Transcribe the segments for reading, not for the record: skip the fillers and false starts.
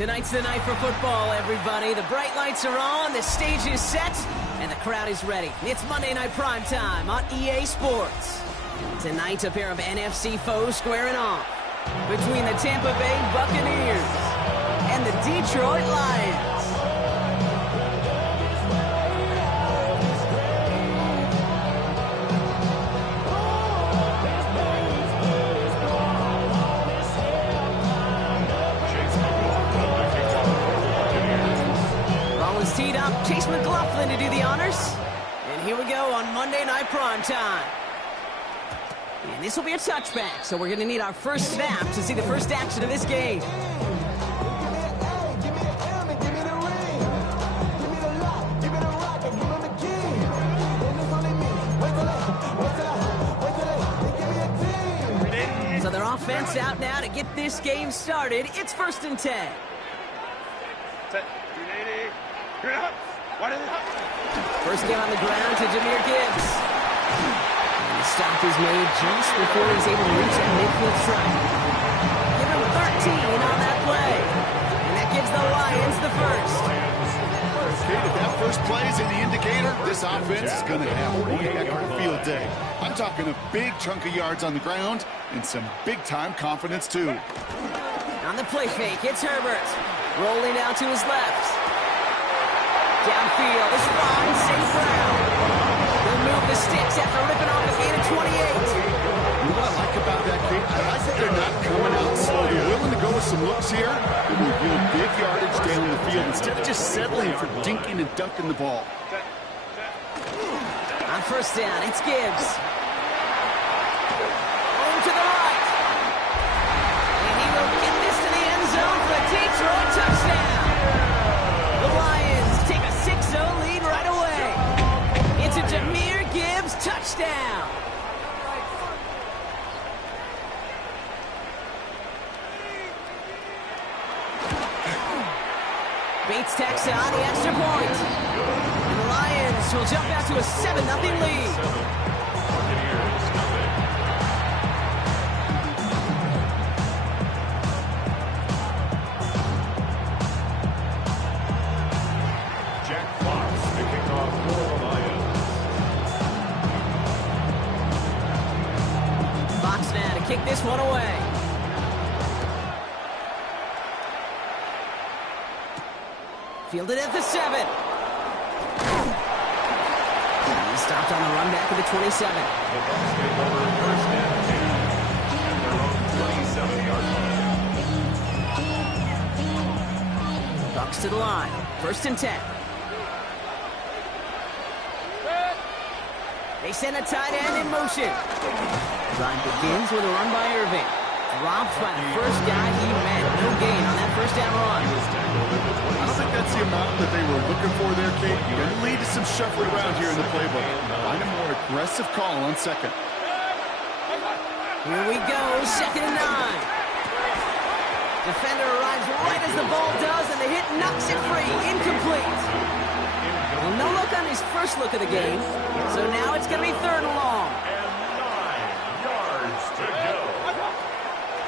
Tonight's the night for football, everybody. The bright lights are on, the stage is set, and the crowd is ready. It's Monday Night Prime Time on EA Sports. Tonight, a pair of NFC foes squaring off between the Tampa Bay Buccaneers and the Detroit Lions. Teed up, Chase McLaughlin to do the honors. And here we go on Monday Night Prime Time. And this will be a touchback, so we're going to need our first snap to see the first action of this game. So their offense out now to get this game started. It's 1st and 10. First game on the ground to Jahmyr Gibbs. And the stop is made just before he's able to reach that midfield stripe. Give him 13 on that play. And that gives the Lions the first. Okay, if that first play is in the indicator, this offense is going to have one heck of a field day. I'm talking a big chunk of yards on the ground and some big-time confidence, too. On the play fake, it's Herbert. Rolling out to his left. Downfield, it's Ron St. Brown. He'll move the sticks after ripping off a gain of 28. You know what I like about that, Kate? I like that they're not coming out slow. They're willing to go with some looks here and reveal big yardage down the field instead of just settling for dinking and dunking the ball. On first down, it's Gibbs. Home to the right. And he will get this to the end zone for a Detroit touchdown. The Lions take a 6-0 lead right away. It's a Jahmyr Gibbs touchdown. Bates tacks on the extra point. And the Lions will jump out to a 7-0 lead. Kick this one away. Fielded at the 7. He stopped on the run back of the 27. Bucks to the line. 1st and 10. They send a tight end in motion. Drive begins with a run by Irving. Dropped by the first guy he met. No gain on that first down run. I don't think that's the amount that they were looking for there, Kate. You're going to lead to some shuffling around here in the playbook. Find a more aggressive call on second. Here we go, 2nd and 9. Defender arrives right as the ball does, and the hit knocks it free. Incomplete. Well, no look on his first look of the game, so now it's going to be 3rd and long.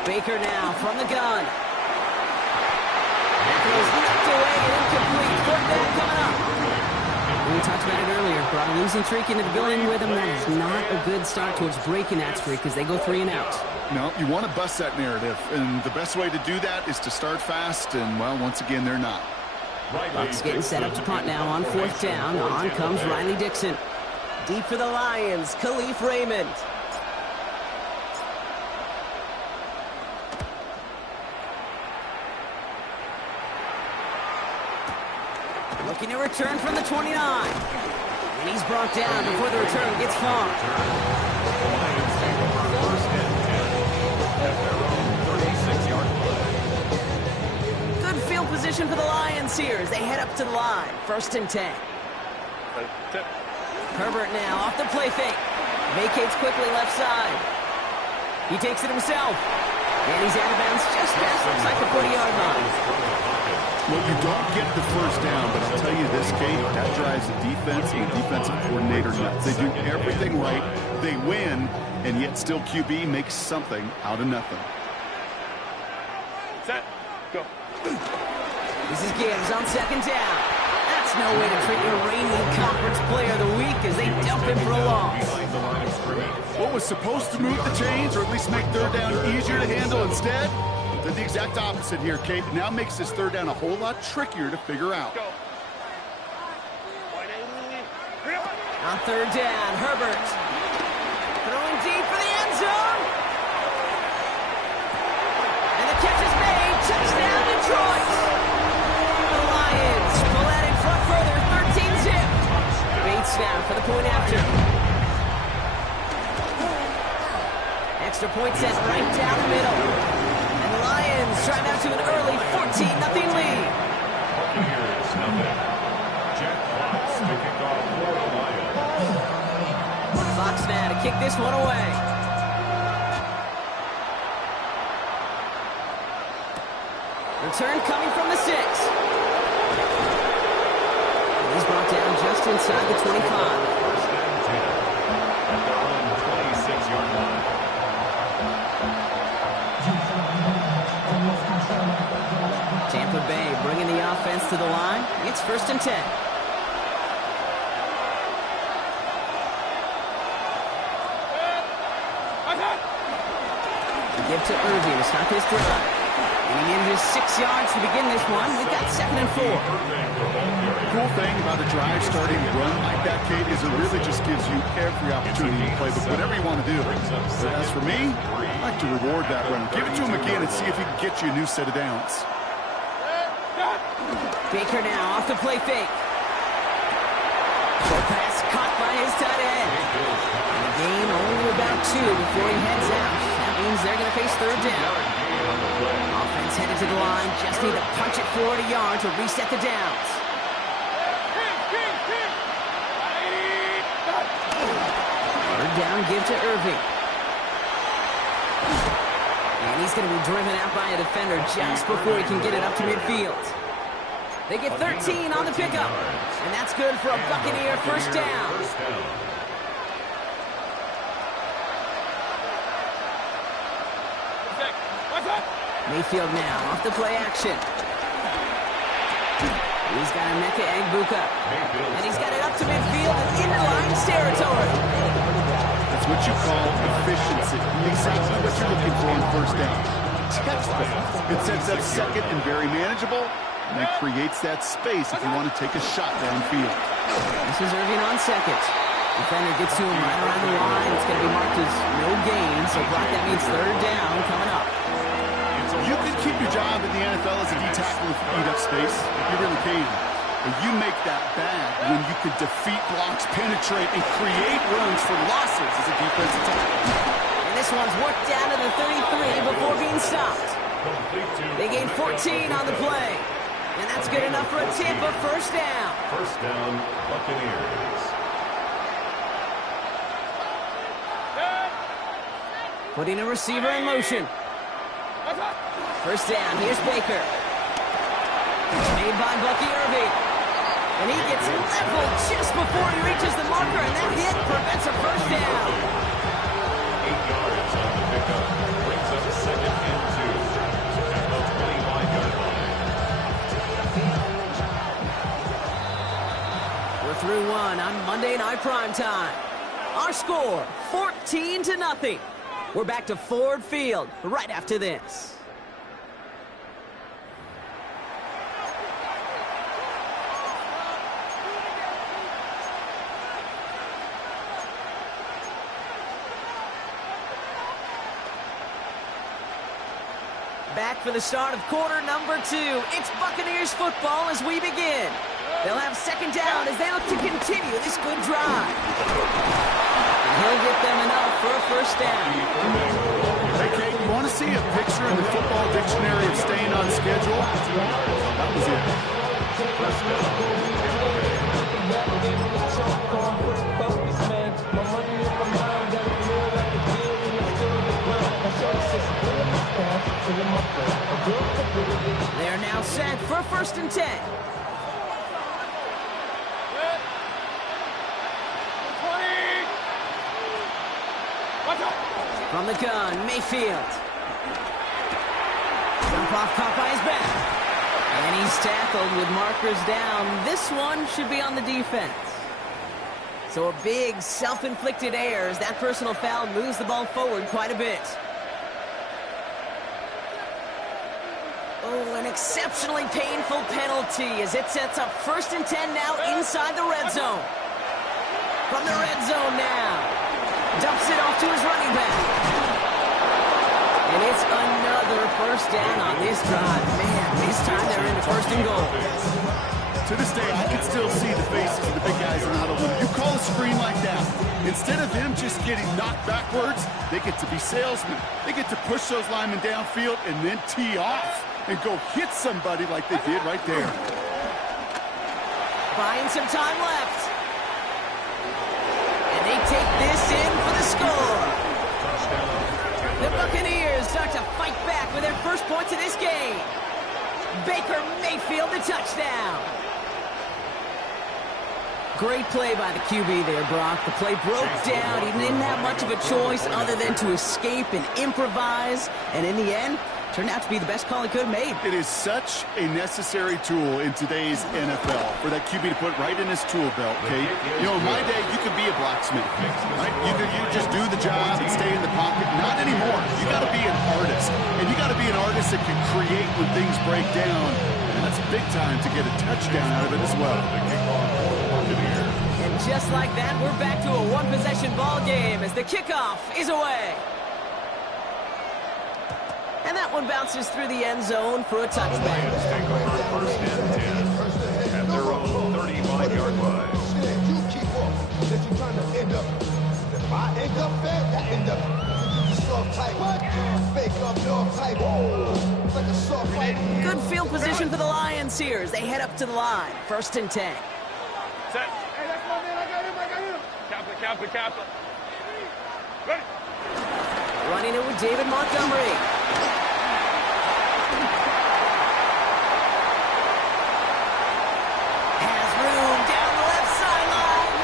Baker now from the gun. That throws knocked away and incomplete. 4th down coming up. We talked about it earlier. Brought a losing streak into the building with him. That is not a good start towards breaking that streak as they go 3 and out. No, you want to bust that narrative, and the best way to do that is to start fast, and, well, once again, they're not. Bucks getting set up to punt now on 4th down. On comes Riley Dixon. Deep for the Lions, Khalif Raymond. Looking to return from the 29. And he's brought down before the return gets far. Good field position for the Lions here as they head up to the line. 1st and 10. Herbert now off the play fake. Vacates quickly left side. He takes it himself. And he's out of bounds just past looks like the 40-yard line. Well, you don't get the first down, but I'll tell you this, Kate, that drives the defense and the defensive coordinator nuts. They do everything right, they win, and yet still QB makes something out of nothing. Set, go. This is Gibbs on second down. That's no way to treat your reigning conference player of the week as they dump him for a loss. What was supposed to move the chains, or at least make third down easier to handle, instead did the exact opposite here, Kate. Now makes this third down a whole lot trickier to figure out. On third down, Herbert throwing deep for the end zone. And the catch is made. Touchdown, Detroit. The Lions pull out in front further, 13-zip. Bates now for the point after. Extra point set right down the middle. And the Lions drive out to an early 14-0 lead. Jack Fox to kick off for the Lions. Fox now to kick this one away. Return coming from the 6. And he's brought down just inside the 25. First and 10 at their own 26-yard line. Tampa Bay bringing the offense to the line. It's first and 10. Give to Irving to start this drive. And he manages 6 yards to begin this one. We've got 2nd and 4. Cool thing about a drive starting to run like that, Kate, is it really just gives you every opportunity to play with whatever you want to do. But as for me, I like to reward that run. Give it to him again and see if he can get you a new set of downs. Baker now off the play fake. Short pass caught by his tight end. And the game only about 2 before he heads out. That means they're going to face third down. Offense headed to the line. Just need to punch it forward a yard to reset the downs. Third down, give to Irving. And he's going to be driven out by a defender just before he can get it up to midfield. They get 13 on the pickup. And that's good for a Buccaneer first down. Mayfield now off the play action. He's got Emeka Egbuka. And he's got it up to midfield and into Lions territory. That's what you call efficiency. Exactly what you're looking for on first down. It sets up second and very manageable, and it creates that space if you want to take a shot downfield. This is Irving on second. Defender gets to him right around the line. It's going to be marked as no gain, so Brock, that means third down coming up. You can keep your job in the NFL as a D-tackle if you eat up space. You really can. But you make that bad when you can defeat blocks, penetrate, and create runs for losses as a defensive tackle. And this one's worked down to the 33 before being stopped. They gain 14 on the play. And that's good enough for a Tampa first down. First down, Buccaneers. Putting a receiver in motion. First down, here's Baker. Made by Bucky Irving. And he gets leveled just before he reaches the marker, and that hit prevents a first down. 8 yards on the pickup. Brings up 2nd and 2 at the 25-yard line. We're through one on Monday Night Primetime. Our score, 14-0. We're back to Ford Field right after this. Back for the start of quarter number 2. It's Buccaneers football as we begin. They'll have second down as they look to continue this good drive. And he'll get them enough for a first down. Hey, Kate, you want to see a picture in the football dictionary of staying on schedule? That was it. They're now set for first and 10. From the gun, Mayfield. Jump off caught by his back. And he's He's tackled with markers down. This one should be on the defense. So a big self-inflicted error as that personal foul moves the ball forward quite a bit. Oh, an exceptionally painful penalty as it sets up 1st and 10 now inside the red zone. From the red zone now. Dumps it off to his running back. And it's another 1st down on this drive. Man, this time they're into 1st and goal. To this day, I can still see the faces of the big guys in the huddle. When you call a screen like that, instead of them just getting knocked backwards, they get to be salesmen. They get to push those linemen downfield and then tee off and go hit somebody like they did right there. Buying some time left. And they take this in for the score. The Buccaneers start to fight back with their first points of this game. Baker Mayfield, the touchdown. Great play by the QB there, Brock. The play broke down. He didn't have much of a choice other than to escape and improvise. And in the end, turned out to be the best call he could have made. It is such a necessary tool in today's NFL for that QB to put right in his tool belt, Kate. You know, in my day, you could be a blacksmith, right? You just do the job and stay in the pocket. Not anymore. You got to be an artist. And you got to be an artist that can create when things break down. And that's big time to get a touchdown out of it as well. And just like that, we're back to a one-possession ball game as the kickoff is away. And that one bounces through the end zone for a touchback. Take over 1st and 10 at their own 35-yard line. You keep up that you're trying to end up. If I end up there, I end up soft type. Fake up north type. It's like a soft fight. Good field position for the Lions here as they head up to the line. 1st and 10. Set. Hey, that's my man. I got him. Captain. Ready. Running it with David Montgomery. Has room down the left sideline.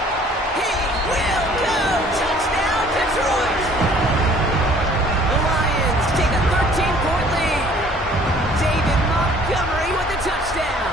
He will go. Touchdown, Detroit. The Lions take a 13-point lead. David Montgomery with the touchdown.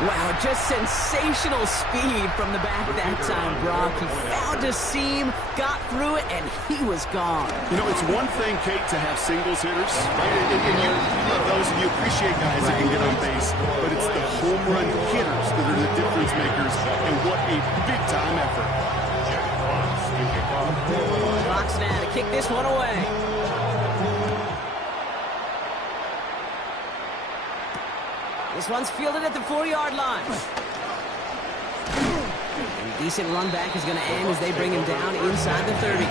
Wow, just sensational speed from the back that time, Brock. He found a seam, got through it, and he was gone. You know, it's one thing, Kate, to have singles hitters, right? And you love those, and you appreciate guys that can get on base. But it's the home run hitters that are the difference makers, and what a big-time effort. Fox now to kick this one away. This one's fielded at the 4-yard line. And a decent run back is going to end as they bring him down inside the 30.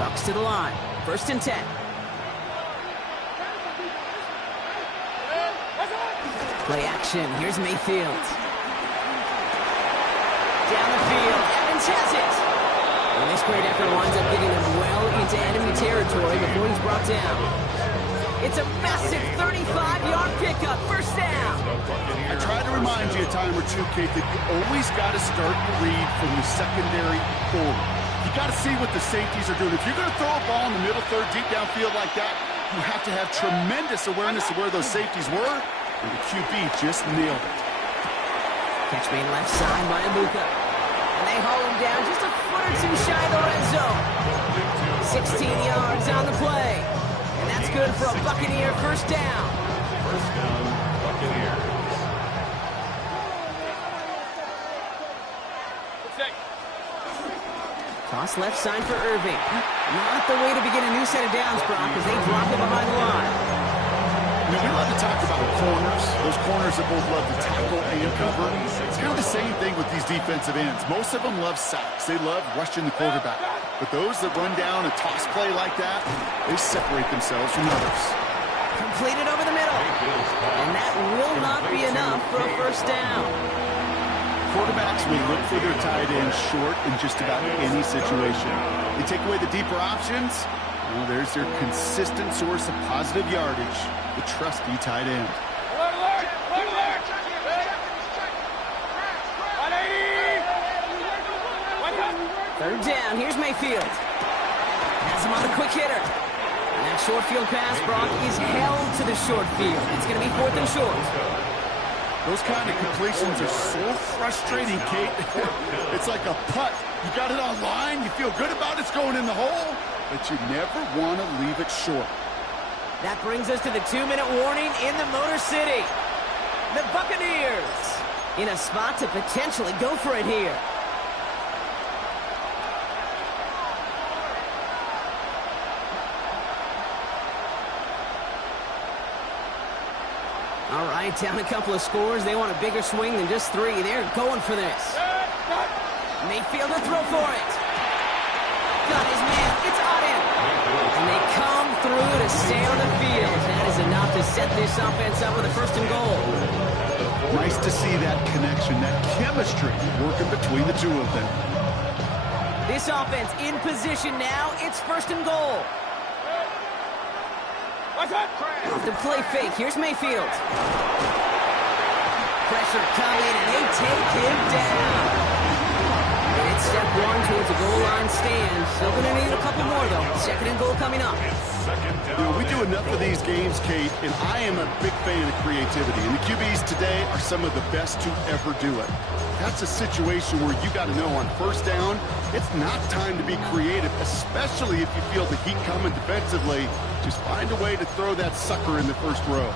Bucks to the line. 1st and 10. Play action. Here's Mayfield. Down the field. Evans has it. And this great effort winds up getting them well into enemy territory before he's brought down. It's a massive 35-yard pickup. 1st down. I tried to remind you a time or two, Kate, that you always got to start your read from the secondary forward. You got to see what the safeties are doing. If you're going to throw a ball in the middle third, deep downfield like that, you have to have tremendous awareness of where those safeties were, and the QB just nailed it. Catch made left side by Ibuka. And they haul him down just a foot or two shy of the red zone. 16 yards on the play. And that's good for a Buccaneer 1st down. 1st down, Buccaneers. Toss left side for Irving. Not the way to begin a new set of downs, Brock, as they drop it behind the line. You know, we love to talk about corners, those corners that both love to tackle and cover. It's kind of the same thing with these defensive ends. Most of them love sacks. They love rushing the quarterback. But those that run down a toss play like that, they separate themselves from others. Completed over the middle. And that will not be enough for a 1st down. Quarterbacks will look for their tight end short in just about any situation. They take away the deeper options. Well, there's their consistent source of positive yardage, the trusty tight end. 180! Third down. Here's Mayfield. Has him on the quick hitter. And that short field pass, Brock, is held to the short field. It's going to be 4th and short. Those kind of completions are so frustrating, Kate. It's like a putt. You got it on line, you feel good about it's going in the hole, but you never want to leave it short. That brings us to the 2-minute warning in the Motor City. The Buccaneers in a spot to potentially go for it here. All right, down a couple of scores. They want a bigger swing than just 3. They're going for this. Mayfield to throw for it. Got his man. It's on him. And they come through to sail the field. That is enough to set this offense up with a 1st and goal. Nice to see that connection, that chemistry working between the two of them. This offense in position now. It's 1st and goal. Off the play fake. Here's Mayfield. Pressure coming, and they take him down. And it's step 1 towards the goal line stand. Still going to need a couple more, though. 2nd and goal coming up. You know, we do enough of these games, Kate, and I am a big fan of creativity. And the QBs today are some of the best to ever do it. That's a situation where you got to know on 1st down, it's not time to be creative, especially if you feel the heat coming defensively. Just find a way to throw that sucker in the 1st row.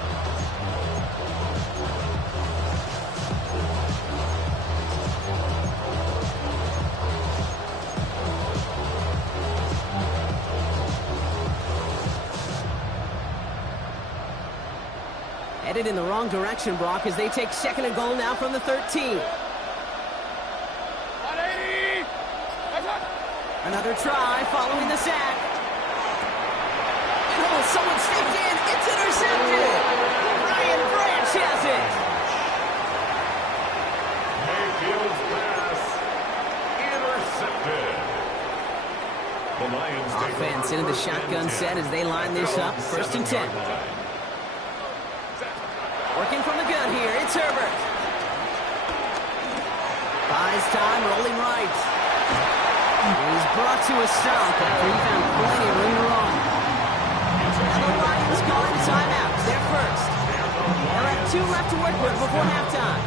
Headed in the wrong direction, Brock, as they take 2nd and goal now from the 13. Another try following the sack. And someone stepped in. It's intercepted. Ryan Branch has it. Mayfield's pass intercepted. The Lions take Offense into the shotgun set as they line this up. 1st and 10. Working from the gun here. It's Herbert. Buys time, rolling right. He's brought to a stop after he found plenty of room to run. And the Lions calling timeout. They're first. They'll have 2 left to work with before halftime.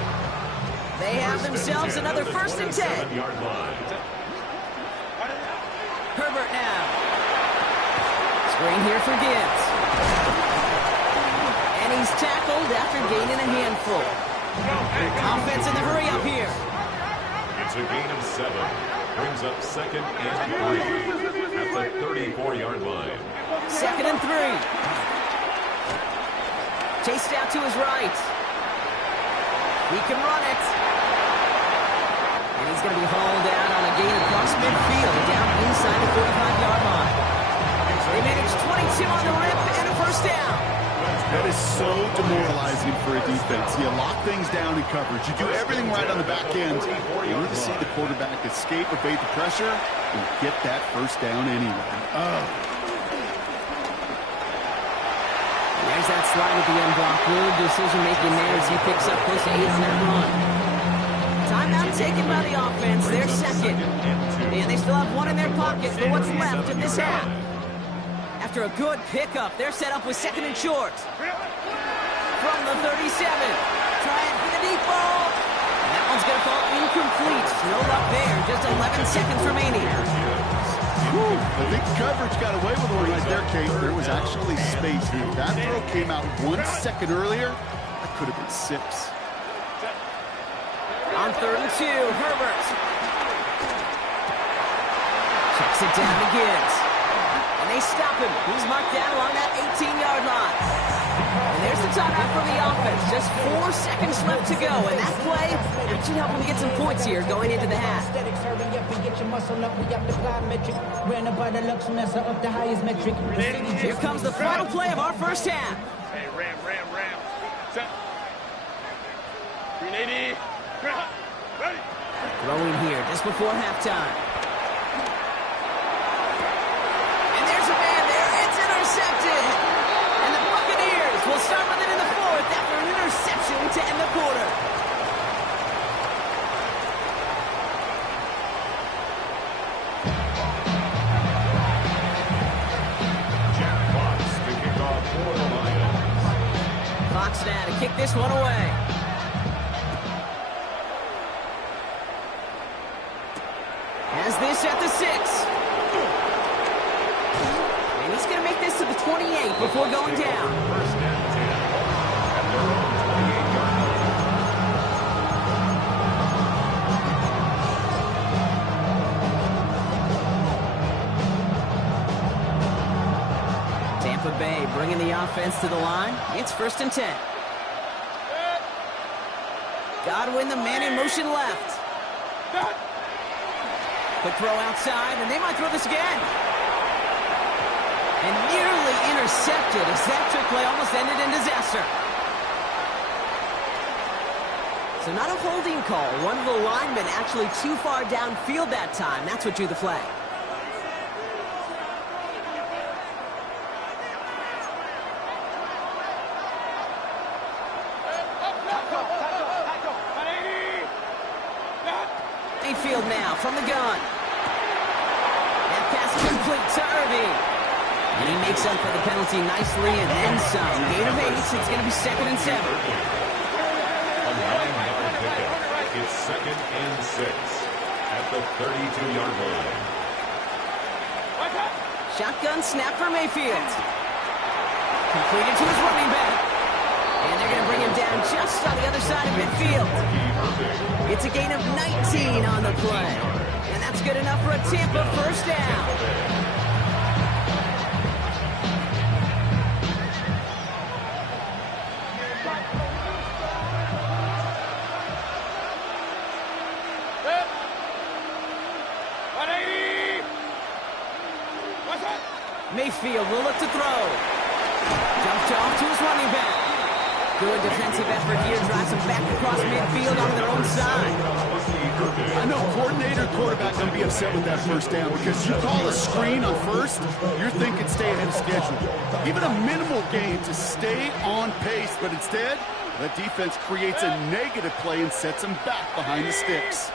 They have themselves another 1st and 10. Herbert now. Screen here for Gibbs. And he's tackled after gaining a handful. Offense in the hurry up here. It's a gain of 7. Brings up 2nd and 3 at the 34-yard line. 2nd and 3. Chased out to his right. He can run it. And he's going to be hauled out on a gain across midfield, down inside the 45-yard line. They managed 22 on the rip and a 1st down. That is so demoralizing for a defense. You lock things down in coverage. You do everything right on the back end. You need to see the quarterback escape, evade the pressure, and get that 1st down anyway. There's that slide at the end block. Good decision-making there as he picks up close to 8 on that run. Timeout taken by the offense. They're 2nd. And they still have 1 in their pocket for what's left of this half. After a good pickup, they're set up with 2nd and short. From the 37. Trying for the deep ball. And that one's going to fall incomplete. No luck there. Just 11 seconds remaining. I think coverage got away with one right there, Kate. There was actually space. If that throw came out 1 second earlier, that could have been 6. On 3rd and 2, Herbert. Checks it down to Gibbs. And they stop him. He's marked down along that 18-yard line. And there's the timeout from the offense. Just 4 seconds left to go. And that play, that should help him get some points here going into the half. Here comes the final play of our 1st half. Hey, ram. Set. 380. Ready. Throwing here just before halftime. And there's a man there. It's intercepted. And the Buccaneers will start with it in the 4th after an interception to end the quarter. Bucks now to kick this one away. Has this at the 6. And he's going to make this to the 28 before going down. First and 10 at their own 28-yard line. Tampa Bay bringing the offense to the line. It's 1st and 10. Godwin, the man in motion left. Quick throw outside, and they might throw this again. And nearly intercepted as that trick play almost ended in disaster. So not a holding call. One of the linemen actually too far downfield that time. That's what drew the flag. Mayfield now from the gun. That pass complete to Irving. And he makes up for the penalty nicely and then some. Gain of 8. It's going to be 2nd and 7. A 9-yard pickup. It's 2nd and 6 at the 32-yard line. Shotgun snap for Mayfield. Completed to his running back. And they're going to bring him down just on the other side of midfield. It's a gain of 19 on the play. And that's good enough for a Tampa first down. Mayfield will look to throw. Jumped off to his running back. Good defensive effort here, drives them back across midfield on their own side. I know coordinator, quarterback going to be upset with that first down because you call a screen on first, you're thinking stay ahead of schedule. Even a minimal gain to stay on pace, but instead, the defense creates a negative play and sets them back behind the sticks.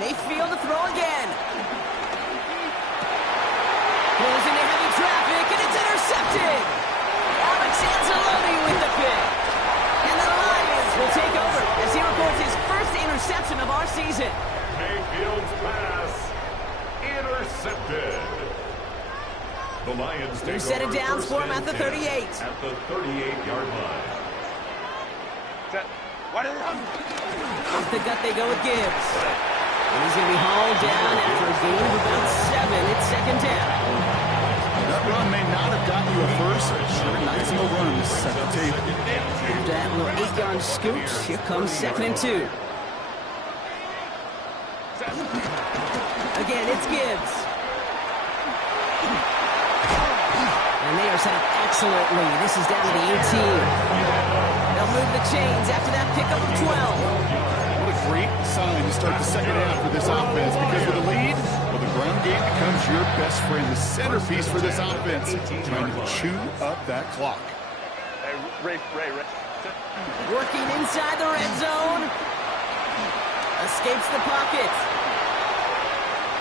Mayfield to throw again. Goes into heavy traffic, and it's intercepted. Alex Anzalone with the pick. And the Lions will take over as he records his first interception of our season. Mayfield's pass intercepted. The Lions take set it over down first for him and at the 10 38. At the 38-yard line. Off the gut they go with Gibbs. And he's going to be hauled down after a gain of about 7. It's 2nd down. That run may not have gotten you a first, but sure, nice little run to set the table. After that little 8-yard scoot, here comes 2nd and 2. Again, it's Gibbs. And they are set up excellently. This is down to the 18. They'll move the chains after that pickup of 12. What a great sign to start the second half for this offense because with a lead, well, the ground game becomes your best friend, the centerpiece for this offense, trying to chew up that clock. Ray. Working inside the red zone. Escapes the pocket.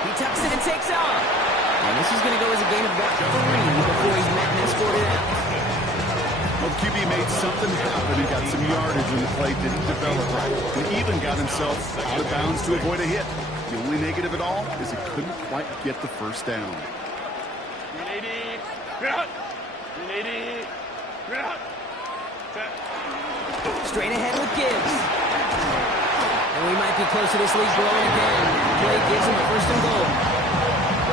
He tucks it and takes off. And this is going to go as a gain of about 3 before he's met and escorted out. Well, the QB made something happen and got some yardage when the play didn't develop right. And even got himself out of bounds to avoid a hit. The only negative at all is he couldn't quite get the first down. Straight ahead with Gibbs. And we might be close to this lead growing again. That play gives him a 1st and goal.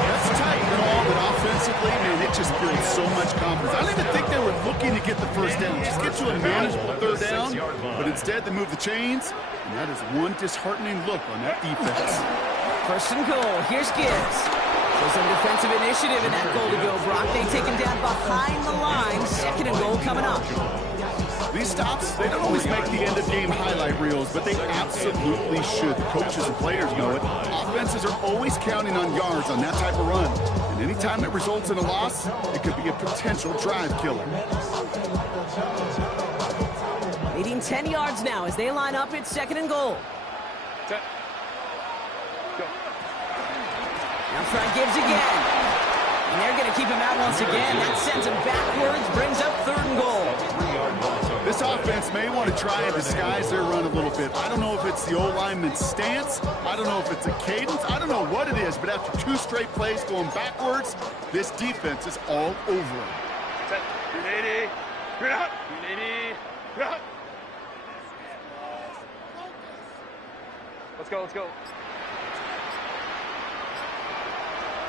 That's tight and all, but offensively, man, it just builds so much confidence. I don't even think they were looking to get the first down. Just get you a manageable 3rd down, but instead they move the chains, and that is one disheartening look on that defense. 1st and goal. Here's Gibbs. So some defensive initiative in that goal to go. Brock, they take him down behind the line. 2nd and goal coming up. These stops, they don't always make the end-of-game highlight reels, but they absolutely should. The coaches and players know it. Offenses are always counting on yards on that type of run. And anytime it results in a loss, it could be a potential drive killer. Leading 10 yards now as they line up. It's 2nd and goal. Now try Gibbs again. And they're going to keep him out once again. That sends him backwards, brings up 3rd and goal. A 3-yard loss on This offense may want to try and disguise their run a little bit. I don't know if it's the O-lineman's stance. I don't know if it's a cadence. I don't know what it is, but after 2 straight plays going backwards, this defense is all over them. Set. Unity. Get out. Unity. Get out. Let's go, let's go.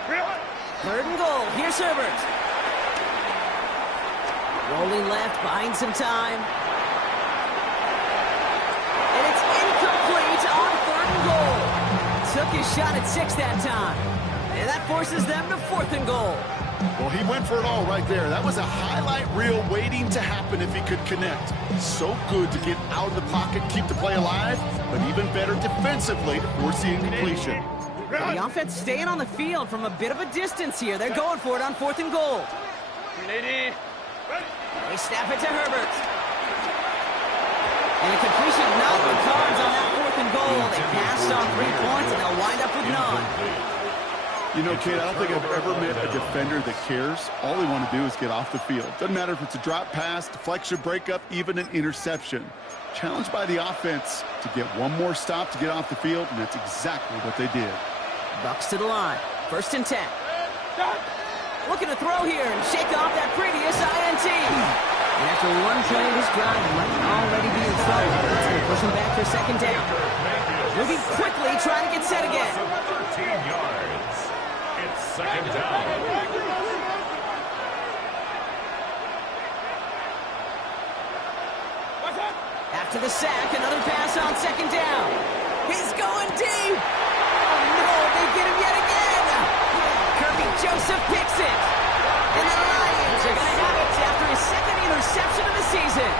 Get out. 3rd and goal. Here's Herbert. Rolling left, buying some time. And it's incomplete on 3rd and goal. Took his shot at 6 that time. And that forces them to 4th and goal. Well, he went for it all right there. That was a highlight reel waiting to happen if he could connect. So good to get out of the pocket, keep the play alive, but even better defensively to force the incompletion. The offense staying on the field from a bit of a distance here. They're going for it on 4th and goal. Unity. They snap it to Herbert. And a completion not on the cards on that 4th and goal. They passed on 3 points, and they'll wind up with none. You know, Kate, I don't think I've ever met a defender that cares. All they want to do is get off the field. Doesn't matter if it's a drop pass, deflection, breakup, even an interception. Challenged by the offense to get one more stop to get off the field, and that's exactly what they did. Bucks to the line. 1st and 10. Looking to throw here and shake off that previous INT. And after one play, this drive might already be in trouble. It's going to push him back for 2nd down. Moving quickly, trying to get set again. 13 yards. It's 2nd down. After the sack, another pass on 2nd down. He's going deep. Oh, no, they get him yet again. Kirby Joseph picks it. And the Lions are going to have it after his 2nd interception of the season.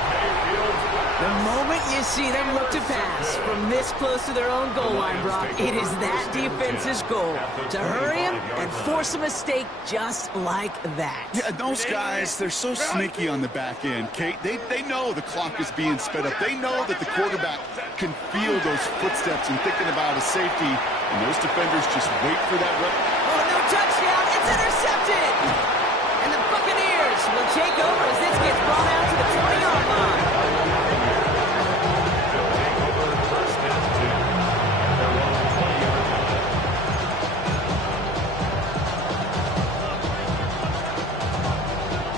The moment you see them look to pass from this close to their own goal line, Brock, it is that defense's goal. To hurry him and force a mistake just like that. Yeah, those guys, they're so sneaky on the back end, Kate. They know the clock is being sped up. They know that the quarterback can feel those footsteps and thinking about a safety, and those defenders just wait for that run. Oh, no touchdown. It's intercepted. And the Buccaneers will take over as this gets brought out to the 20-yard line.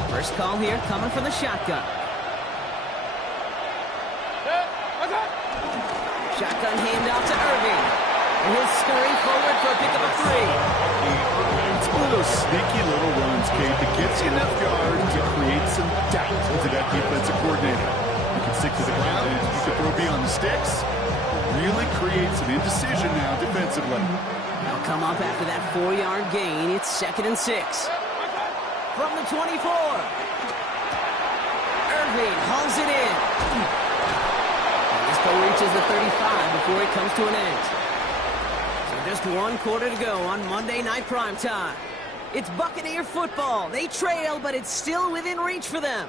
First call here coming from the shotgun. Shotgun handoff to Irving. And he'll scurry forward for a pick of a 3. It's one of those sneaky little runs, Kate, that gets you enough yards to create some doubt into that defensive coordinator. You can stick to the ground, you can throw beyond the sticks. Really creates an indecision now defensively. They'll come up after that 4-yard gain. It's 2nd and 6. From the 24. Irving hauls it in. And this play reaches the 35 before it comes to an end. So just 1 quarter to go on Monday Night Primetime. It's Buccaneer football. They trail, but it's still within reach for them.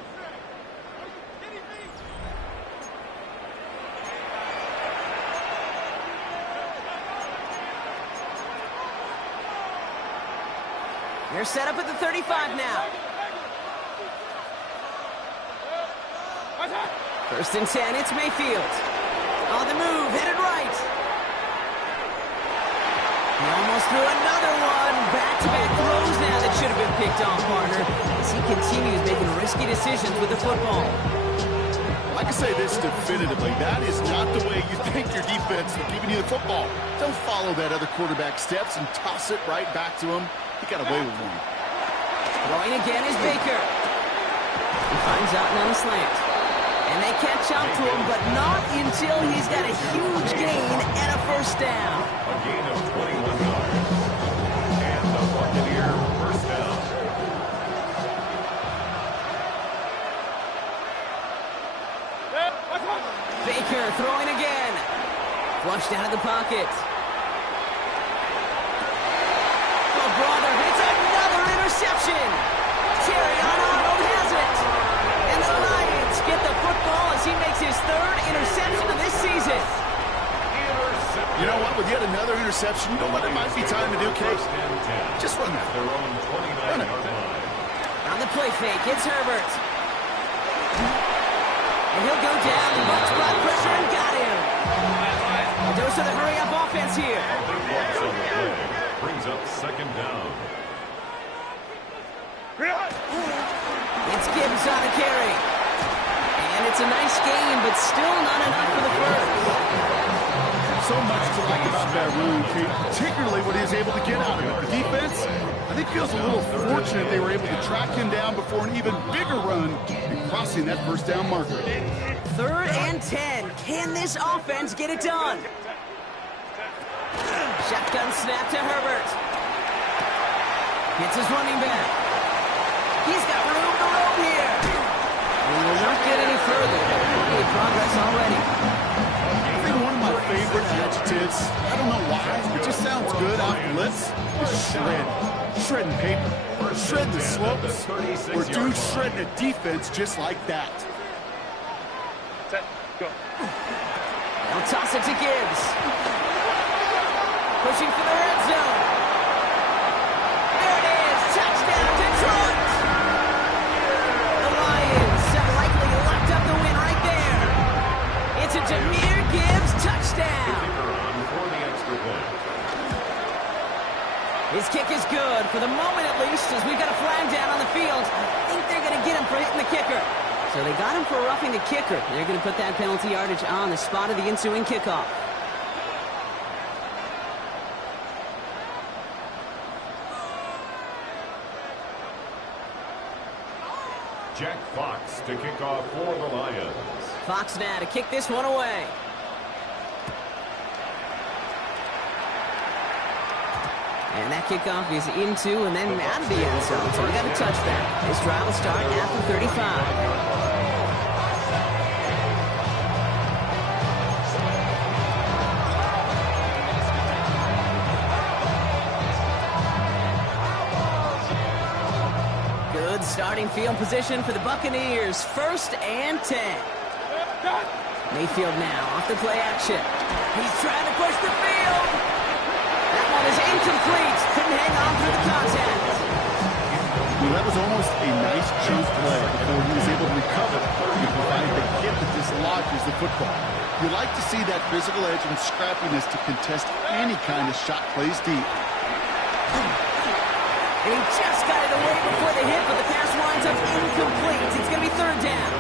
They're set up at the 35 now. 1st and 10, it's Mayfield. On the move, headed right. He almost threw another one. Back-to-back throws now that should have been picked off, partner, as he continues making risky decisions with the football. I can say this definitively. That is not the way you think your defense is giving you the football. Don't follow that other quarterback steps and toss it right back to him. He got away with one. Throwing again is Baker. He finds Otten on a slant. And they catch up to him, but not until he's got a huge gain and a 1st down. A gain of 21 yards. And the Buccaneer 1st down. Baker throwing again. Flushed out of the pocket. Oh, brother, it's another interception. Terry Arnold has it. And the Lions get the football as he makes his 3rd interception of this season. You know what? With yet another interception, you know what it might be time to do, Kate? Just run that. Their own 29-yard line. On the play fake, it's Herbert. And he'll go down. The Bucs brought pressure and got him. A dose of the hurry-up offense here. Big loss on the play. Brings up second down. It's Gibbs on a carry. And it's a nice game, but still not enough for the first. So much to like about that run, Kate, particularly what he was able to get out of it. The defense, I think, feels a little fortunate they were able to track him down before an even bigger run and crossing that first down marker. 3rd and 10. Can this offense get it done? Shotgun snap to Herbert. Hits his running back. He's got room to roam here. We will not get any further. Plenty of progress already. I think one of my favorite adjectives, I don't know why, it just sounds good off the lips, is shred. Shredding paper. Shred the slopes. Or do shredding a defense just like that. Set, go. They'll toss it to Gibbs. Pushing for the red zone. There it is. Touchdown, Detroit. The Lions have likely locked up the win right there. It's a Jahmyr Gibbs touchdown. For the extra point. His kick is good, for the moment at least, as we've got a flag down on the field. I think they're going to get him for hitting the kicker. So they got him for roughing the kicker. They're going to put that penalty yardage on the spot of the ensuing kickoff. Jack Fox to kick off for the Lions. Fox now to kick this one away. And that kickoff is into and then out of the end zone. So we got a touchback. This drive will start after 35. Good starting field position for the Buccaneers. 1st and 10. Mayfield now off the play action. He's trying to push the field. That one is incomplete. Couldn't hang on through the contact. Well, that was almost a nice chunk play before he was able to recover and provide the hit that dislodges the football. You like to see that physical edge and scrappiness to contest any kind of shot plays deep. And he just got it away before the hit, but the pass winds up incomplete. It's going to be 3rd down.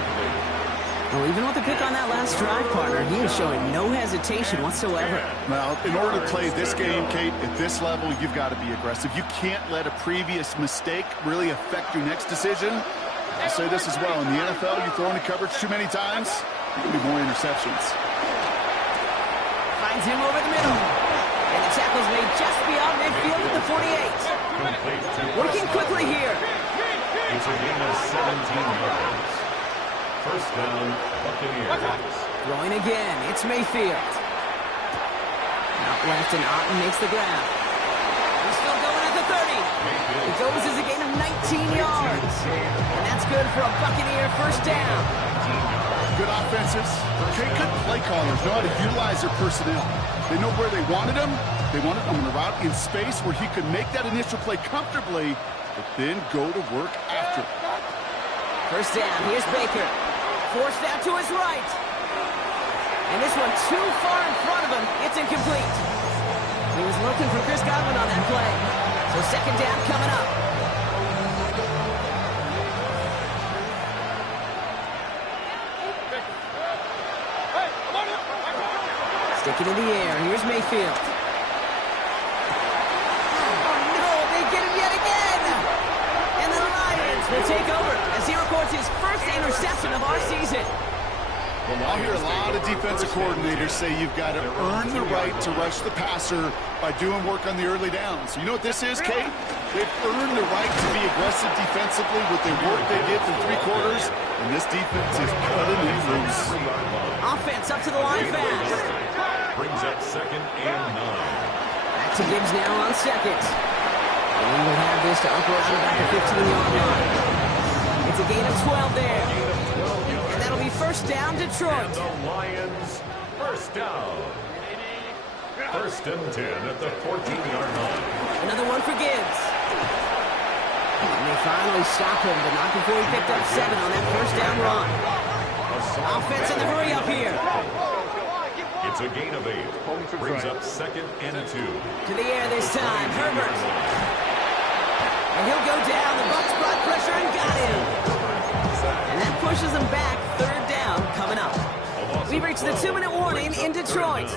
Well, even with the pick on that last drive, partner, he is showing no hesitation whatsoever. Now, in order to play this game, Kate, at this level, you've got to be aggressive. You can't let a previous mistake really affect your next decision. I'll say this as well. In the NFL, you throw into coverage too many times, there will be more interceptions. Finds him over the middle. And the tackle's made just beyond midfield at the 48. Working quickly here. It's a gain of 17 yards. 1st down, Buccaneers. Throwing again. It's Mayfield. Out left, and Otten makes the grab. He's still going at the 30. It goes as a gain of 19 yards. And that's good for a Buccaneer 1st down. Good offenses. Okay, good play callers know how to utilize their personnel. They know where they wanted him. They wanted him on the route in space where he could make that initial play comfortably, but then go to work after. 1st down. Here's Baker. Forced out to his right. And this one too far in front of him. It's incomplete. He was looking for Chris Godwin on that play. So 2nd down coming up. Sticking in the air. Here's Mayfield. Oh, no. They get him yet again. And the Lions will take over as he records his 1st interception of our season. I'll hear a lot of defensive coordinators say you've got to earn the right to rush the passer by doing work on the early downs. You know what this is, Kate? They've earned the right to be aggressive defensively with the work they did for 3 quarters, and this defense is cutting it loose. Offense up to the line fast. Brings up 2nd and 9. Back to Gibbs now on 2nd. And we will have this to upright about the 15-yard line. It's a gain of 12 there. And that'll be 1st down, Detroit. The Lions, 1st down. 1st and 10 at the 14-yard line. Another one for Gibbs. And they finally stop him, but not before he picked up 7 on that 1st down run. A Offense in the hurry up here. It's a gain of 8. Brings up 2nd and 2. To the air this time. Herbert. And he'll go down. The Bucs brought pressure and got him. And that pushes them back. 3rd down coming up. We've reached the 2-minute warning in Detroit.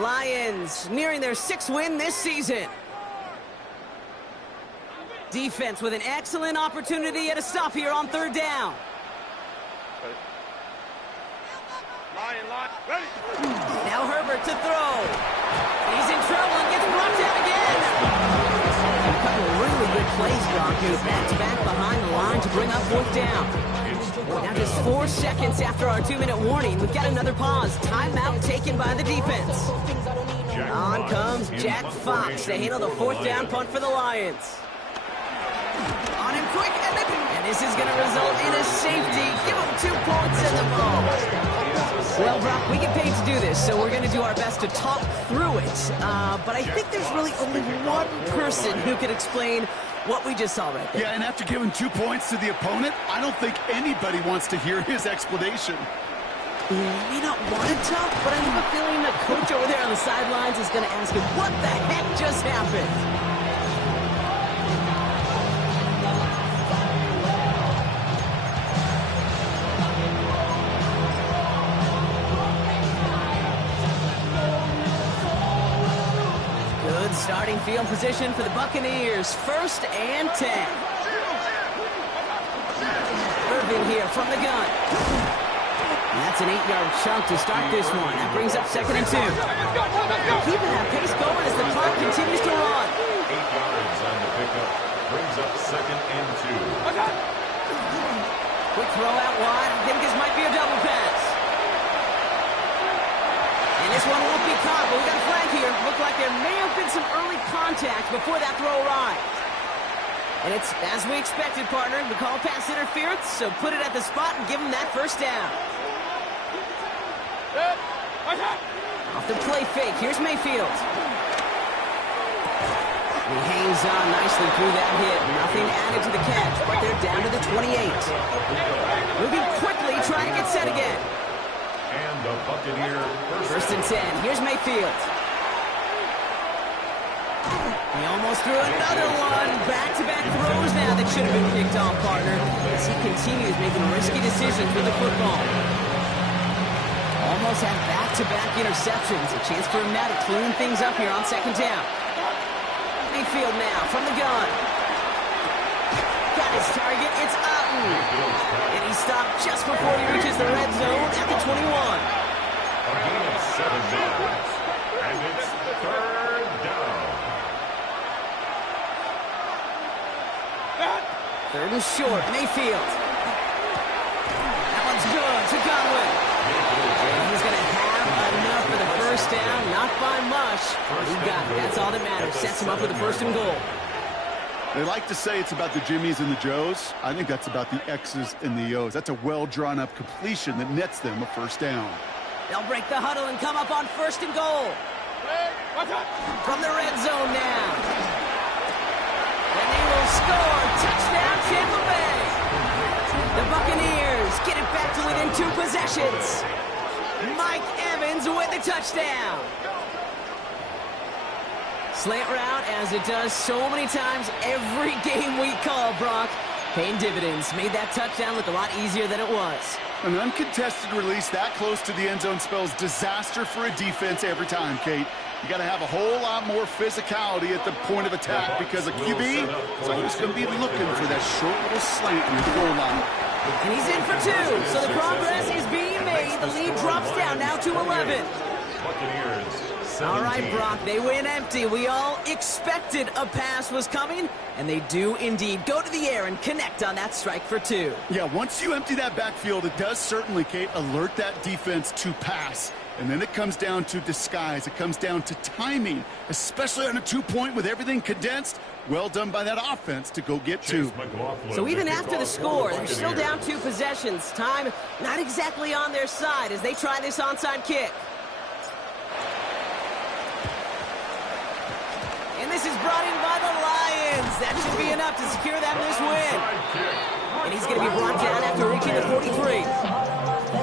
Lions nearing their 6th win this season. Defense with an excellent opportunity at a stop here on 3rd down. Line, ready. Now Herbert to throw. He's in trouble and gets brought down again. A couple of really good plays, Broncos. Back behind the line to bring up 4th down. Now just 4 seconds after our 2-minute warning, we've got another pause. Timeout taken by the defense. On comes Jack Fox to handle the 4th down punt for the Lions. On him quick, and this is going to result in a safety. Give him 2 points in the ball. Well, Brock, we get paid to do this, so we're going to do our best to talk through it. But I think there's really only one person who can explain what we just saw right there. Yeah, and after giving 2 points to the opponent, I don't think anybody wants to hear his explanation. He may not want it tough, but I have a feeling the coach over there on the sidelines is going to ask him, what the heck just happened? Starting field position for the Buccaneers. 1st and 10. Irvin here from the gun. And that's an 8-yard chunk to start this one. That brings up 2nd and 2. Keeping that pace going as the clock continues to run. 8 yards on the pickup. Brings up 2nd and 2. Quick throw out wide. I think this might be a double pass. And this one won't be caught, but we got a flag here. Looked like there may have been some early contact before that throw arrived. And it's as we expected, partner. We call pass interference, so put it at the spot and give them that 1st down. Off the play fake, here's Mayfield. He hangs on nicely through that hit. Nothing added to the catch, but they're down to the 28. Moving quickly, trying to get set again. And the Buccaneer 1st and 10. Here's Mayfield. He almost threw another one. Back-to-back throws now that should have been picked off, partner, as he continues making risky decisions with the football. Almost had back-to-back interceptions. A chance for him now to clean things up here on 2nd down. Mayfield now from the gun. Got his target. It's Otten. And he stopped just before he reaches the red zone at the 21. A gain of 7 yards. And it's 3rd down. 3rd and short. Mayfield. That one's good to Godwin. And he's going to have enough for the 1st down. Not by much. He got it. That's all that matters. Sets him up with a 1st and goal. They like to say it's about the Jimmies and the Joes. I think that's about the X's and the O's. That's a well-drawn-up completion that nets them a 1st down. They'll break the huddle and come up on 1st and goal. From the red zone now. And they will score. Touchdown, Tampa Bay. The Buccaneers get it back to within 2 possessions. Mike Evans with the touchdown. Slant route, as it does so many times every game we call, Brock. Paying dividends. Made that touchdown look a lot easier than it was. An uncontested release that close to the end zone spells disaster for a defense every time, Kate. You got to have a whole lot more physicality at the point of attack because a QB is always going to be looking for that short little slant near the goal line. And he's in for 2, so the progress is being made. The lead drops down now to 11. Buccaneers 17. All right, Brock, they win empty. We all expected a pass was coming, and they do indeed go to the air and connect on that strike for 2. Yeah, once you empty that backfield, it does certainly, Kate, alert that defense to pass. And then it comes down to disguise. It comes down to timing, especially on a 2-point with everything condensed. Well done by that offense to go get 2. So even after the score, they're still down 2 possessions. Time not exactly on their side as they try this onside kick. And this is brought in by the Lions. That should be enough to secure them this win. And he's going to be brought down after reaching the 43.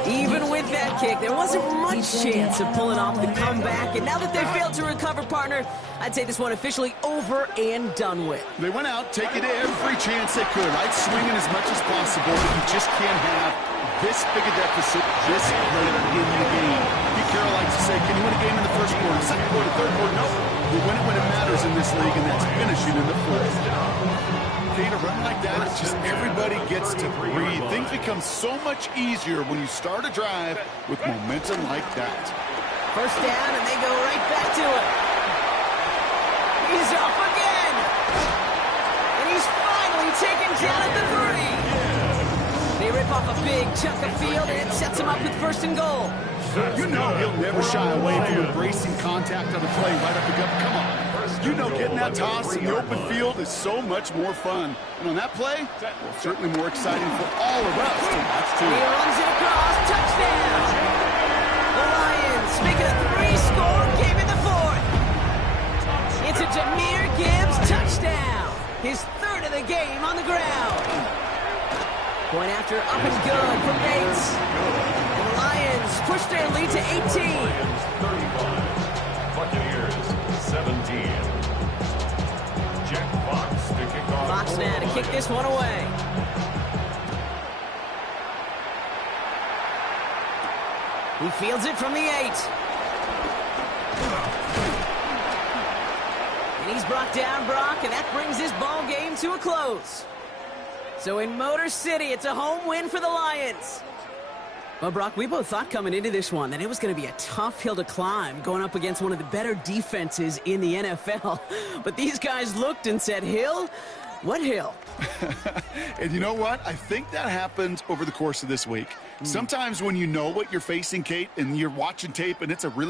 Even with that kick, there wasn't much chance of pulling off the comeback. And now that they failed to recover, partner, I'd say this one officially over and done with. They went out taking every chance they could, right? Swinging as much as possible, but you just can't have this big a deficit this late in the game. Pete Carroll likes to say, can you win a game in the first quarter, second quarter, third quarter? No. You win it when it matters in this league, and that's finishing in the fourth. Okay, to run like that, it's just everybody gets to breathe. Things become so much easier when you start a drive with momentum like that. First down, and they go right back to it. He's off again. And he's finally taken down at the 3. They rip off a big chunk of field, and it sets him up with first and goal. You know he'll never shy away from embracing contact on the play right up the gut. Come on. You know getting that toss in the open field is so much more fun. And on that play, well, certainly more exciting for all of us to watch too. He runs it across. Touchdown. The Lions make it a 3-score game in the fourth. It's a Jahmyr Gibbs touchdown. His third of the game on the ground. Point after up and good from Bates. And the Lions push their lead to 18. Lions 35, Buccaneers 17. Jack Fox to kick off. Fox now to kick this one away. He fields it from the 8. And he's brought down, Brock, and that brings this ball game to a close. So in Motor City, it's a home win for the Lions. Well, Brock, we both thought coming into this one that it was going to be a tough hill to climb going up against one of the better defenses in the NFL. But these guys looked and said, Hill? What hill? And you know what? I think that happened over the course of this week. Sometimes when you know what you're facing, Kate, and you're watching tape and it's a really